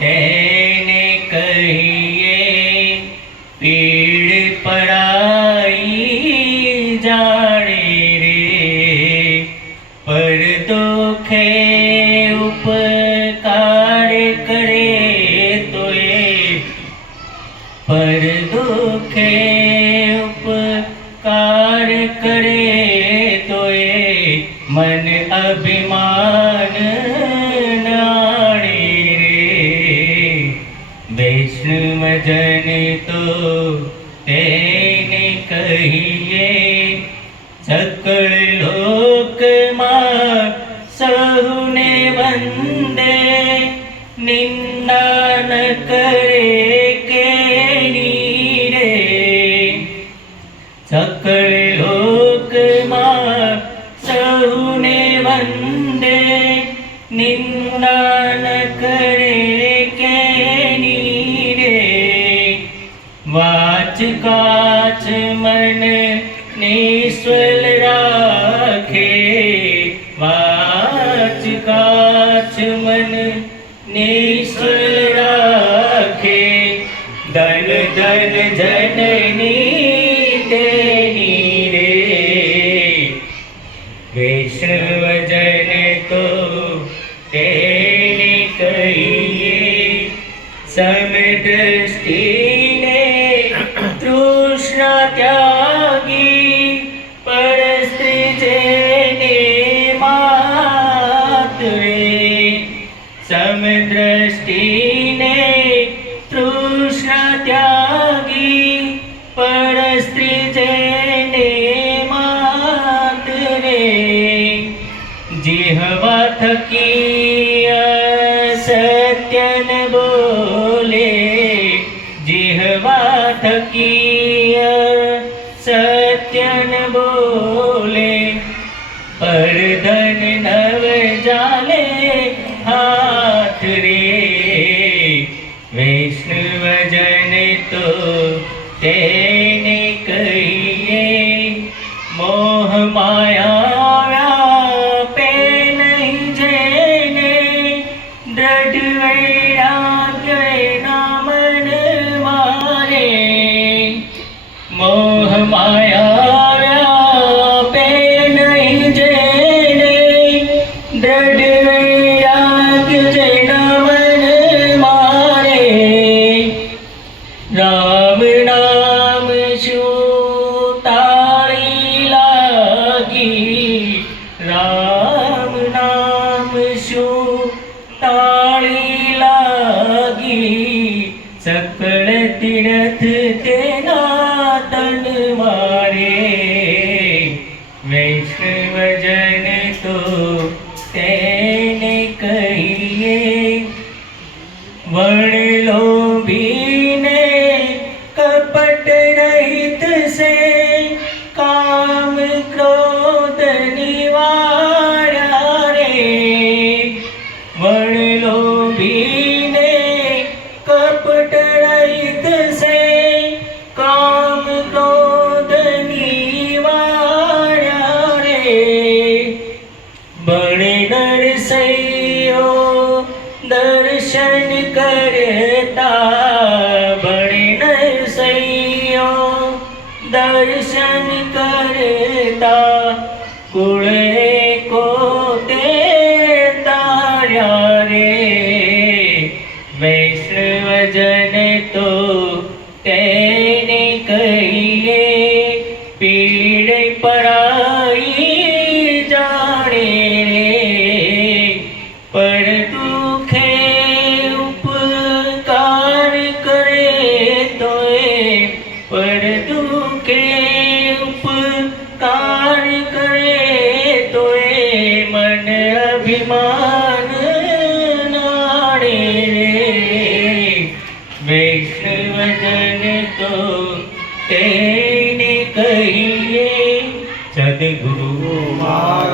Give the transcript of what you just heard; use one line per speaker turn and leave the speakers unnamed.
એને કહીએ, પીડ પડાઈ જાણે રે. પર દુખે ઉપકાર કરે તો એ. પર દુખે ઉપકાર કરે તો એ. મન અભિમાન વૈષ્ણવજન તો તેને કહીએ સકળ લોકમાં સહુને વંદે નિંદા ન કરે કેની રે સકળ લોકમાં સહુને વંદે નિંદા ન વાચ કાચ મન નિશ્વલ રાખે. વાચ કાચ મન નિશ્વલ રાખે. ધન ધન જનની તેની રે. વૈષ્ણવજન તો તેને કહીએ સમદ્રષ્ટિને સમદ્રષ્ટિને તૃષ્ણા ત્યાગી પરસ્ત્રી જેને માતરે જીહવા થકી સત્યન બોલે જીહવા થકી સત્યન you वण કરતા ભણી નરસૈયો દર્શન કરતા કુળે કોતે તાર્યા રે. વૈષ્ણવજન તો તેને કહીએ, પીડ પરાઈ વિમાન નાડે વૈષ્ણવજન તો તેને કહીએ સદગુરુ મારા